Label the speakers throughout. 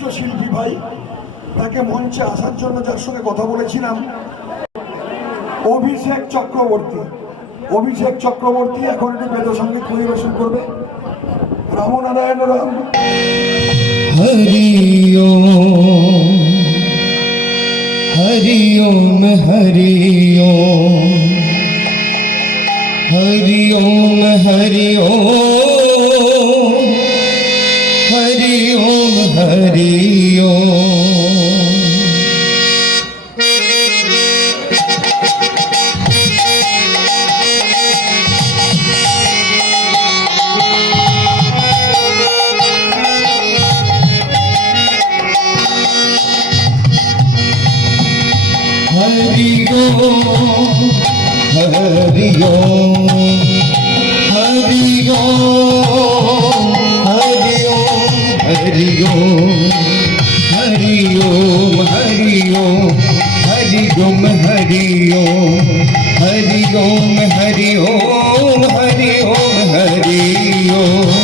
Speaker 1: বিশিষ্ট শিল্পী ভাই, তাকে মঞ্চে আসার জন্য যার সঙ্গে কথা বলেছিলাম, অভিষেক চক্রবর্তী। অভিষেক চক্রবর্তী এখন একটি বেদসঙ্গীত পরিবেশন করবে। রামনারায়ণ রাম
Speaker 2: হরি হরি ওম হরি ওম। হরি ওম হরি ওম। हरि ओम हरि ओम हरि ओम हरि ओम हरि ओम हरि ओम हरि ओम हरि ओम हरि ओम हरि ओम हरि ओम हरि ओम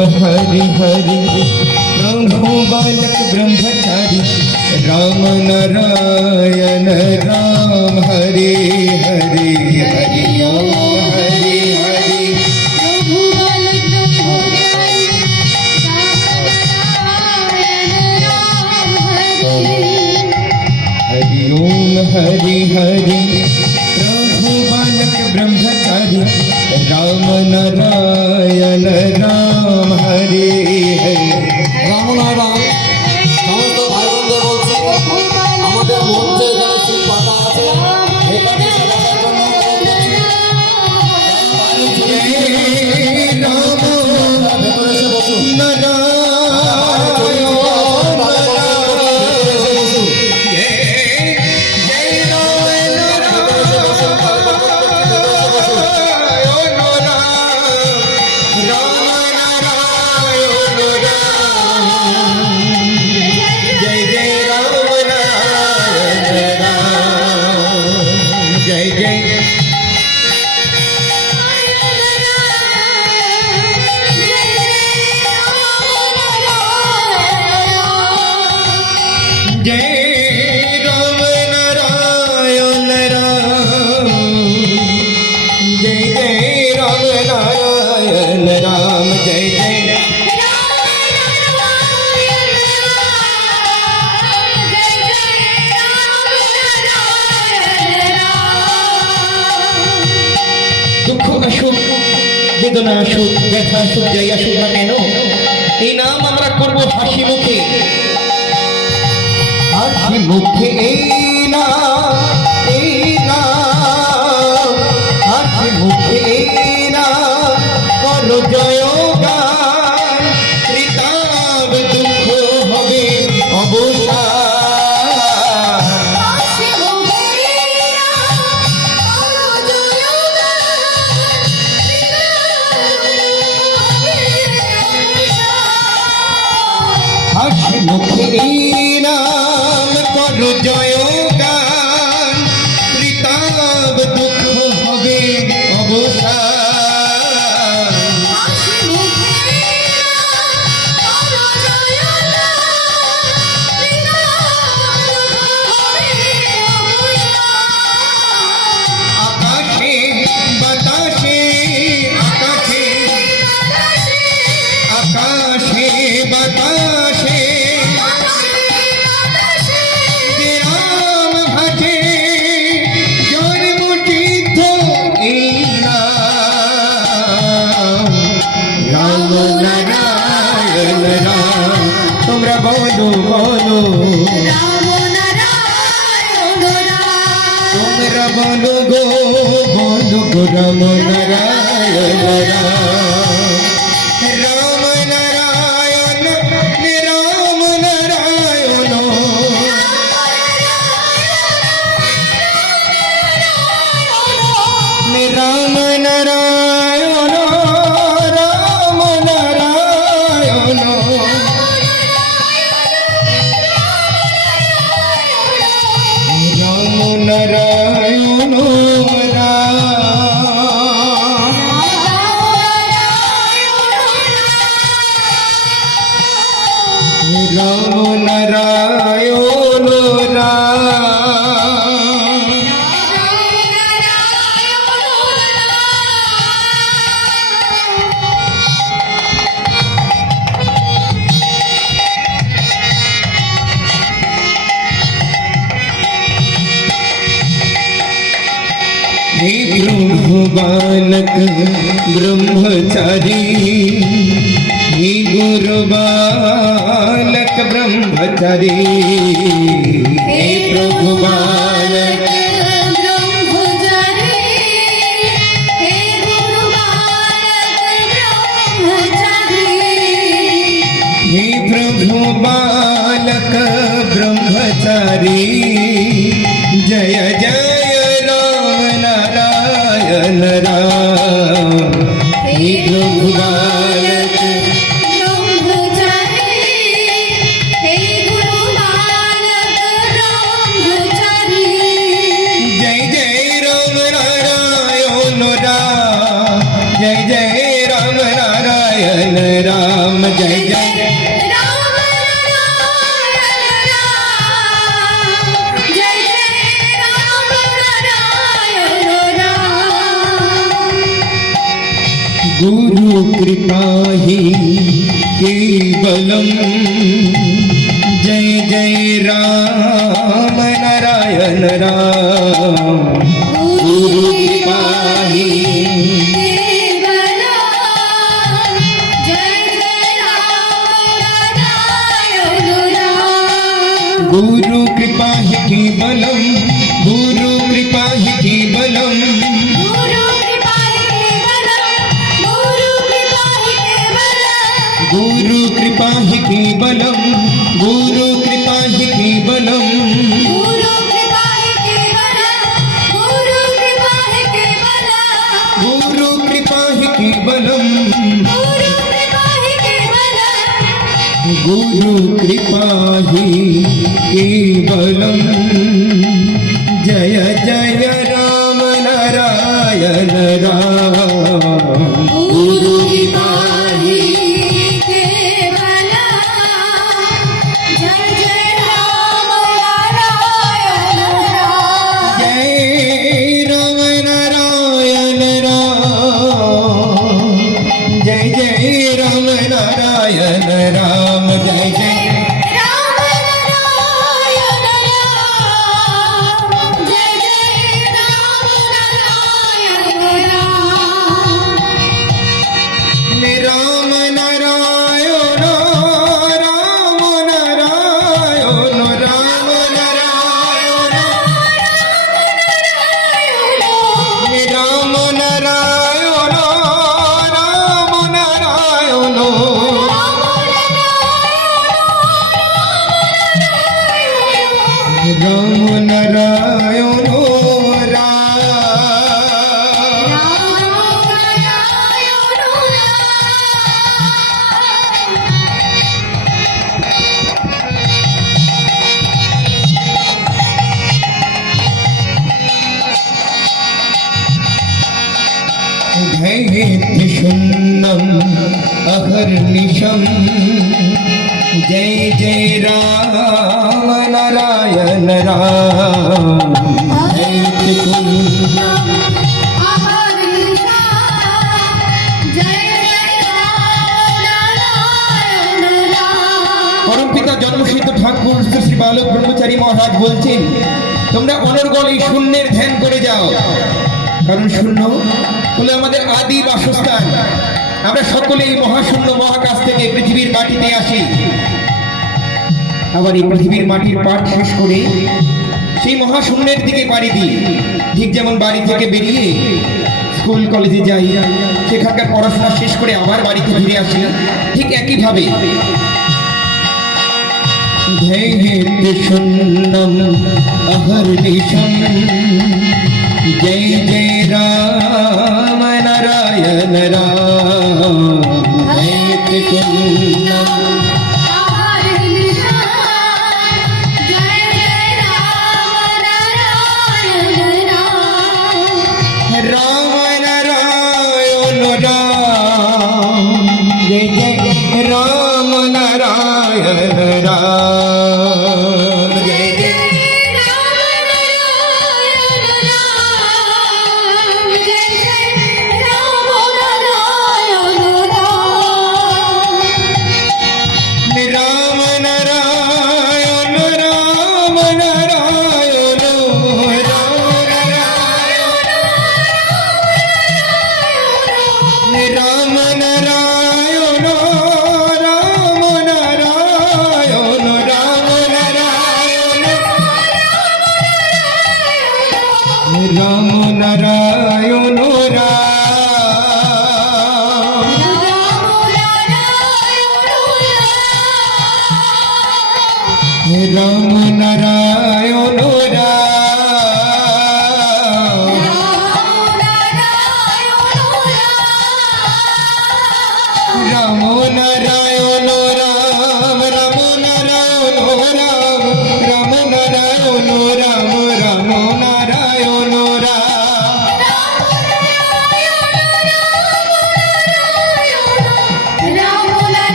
Speaker 2: हरि हरि ब्रह्मो बालक ब्रह्मचारी राम नारायण राम हरि हरि हरि বেদনা আসুক দেখা না কেন, এই নাম আমরা করব হাসি মুখে। হাসি মুখে এই না এই না হাসি মুখে এই না করো জয়। Namo Narayana बालक ब्रह्मचारी। हे गुरु बालक ब्रह्मचारी। हे प्रभु बालक हे प्रभु बालक ब्रह्मचारी। जय जय જય જય રામ નારાયણ રામ गुरु कृपा ही केवलम गुरु कृपा ही केवलम। गुरु कृपा ही केवलम गुरु कृपा ही केवलम। जय जय राम नारायण राम। गुरु कृपा राम जय जय राम शून्यम अहर्निशम जय जय राम নাম তুমি ঠাকুর শ্রী বালক ব্রহ্মচারী বলছেন, তোমরা অনর্গল এই শূন্যের ধ্যান করে যাও। কারণ শূন্য হলো আমাদের আদি বাসস্থান। আমরা সকলেই মহাশূন্য মহাকাশ থেকে পৃথিবীর মাটিতে আসি। আবার এই পৃথিবীর মাটির পাঠ শেষ করে সেই মহাশূন্যের দিকে বাড়ি দিই। ঠিক যেমন বাড়ি থেকে বেরিয়ে স্কুল, কলেজে যাই, সেখানকার পড়াশোনা শেষ করে আবার বাড়িতে ফিরে আসি। ঠিক একইভাবে জয় জয় রাম নারায়ণ রাম।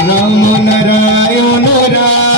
Speaker 2: রাম নারায়ণ রাম